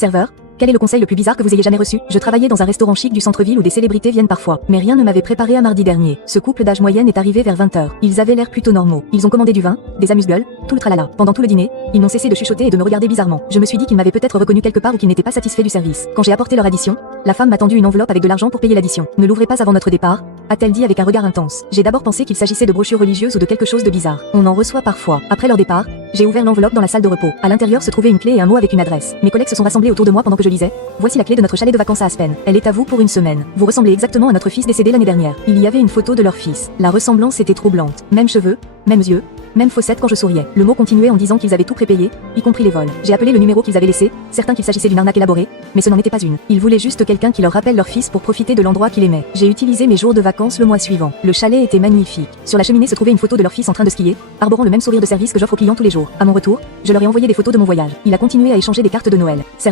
Serveur, quel est le conseil le plus bizarre que vous ayez jamais reçu? Je travaillais dans un restaurant chic du centre-ville où des célébrités viennent parfois, mais rien ne m'avait préparé à mardi dernier. Ce couple d'âge moyenne est arrivé vers 20 h. Ils avaient l'air plutôt normaux. Ils ont commandé du vin, des amuse-gueules, tout le tralala. Pendant tout le dîner, ils n'ont cessé de chuchoter et de me regarder bizarrement. Je me suis dit qu'ils m'avaient peut-être reconnu quelque part ou qu'ils n'étaient pas satisfaits du service. Quand j'ai apporté leur addition, la femme m'a tendu une enveloppe avec de l'argent pour payer l'addition. Ne l'ouvrez pas avant notre départ, a-t-elle dit avec un regard intense. J'ai d'abord pensé qu'il s'agissait de brochures religieuses ou de quelque chose de bizarre. On en reçoit parfois. Après leur départ, j'ai ouvert l'enveloppe dans la salle de repos. À l'intérieur se trouvait une clé et un mot avec une adresse. Mes collègues se sont rassemblés autour de moi pendant que je lisais. Voici la clé de notre chalet de vacances à Aspen. Elle est à vous pour une semaine. Vous ressemblez exactement à notre fils décédé l'année dernière. Il y avait une photo de leur fils. La ressemblance était troublante. Même cheveux, mêmes yeux, même fossettes quand je souriais. Le mot continuait en disant qu'ils avaient tout prépayé, y compris les vols. J'ai appelé le numéro qu'ils avaient laissé, certain qu'il s'agissait d'une arnaque élaborée, mais ce n'en était pas une. Ils voulaient juste quelqu'un qui leur rappelle leur fils pour profiter de l'endroit qu'il aimait. J'ai utilisé mes jours de vacances le mois suivant. Le chalet était magnifique. Sur la cheminée se trouvait une photo de leur fils en train de skier, arborant le même sourire de service que j'offre aux clients tous les jours. À mon retour, je leur ai envoyé des photos de mon voyage. Il a continué à échanger des cartes de Noël. Serveur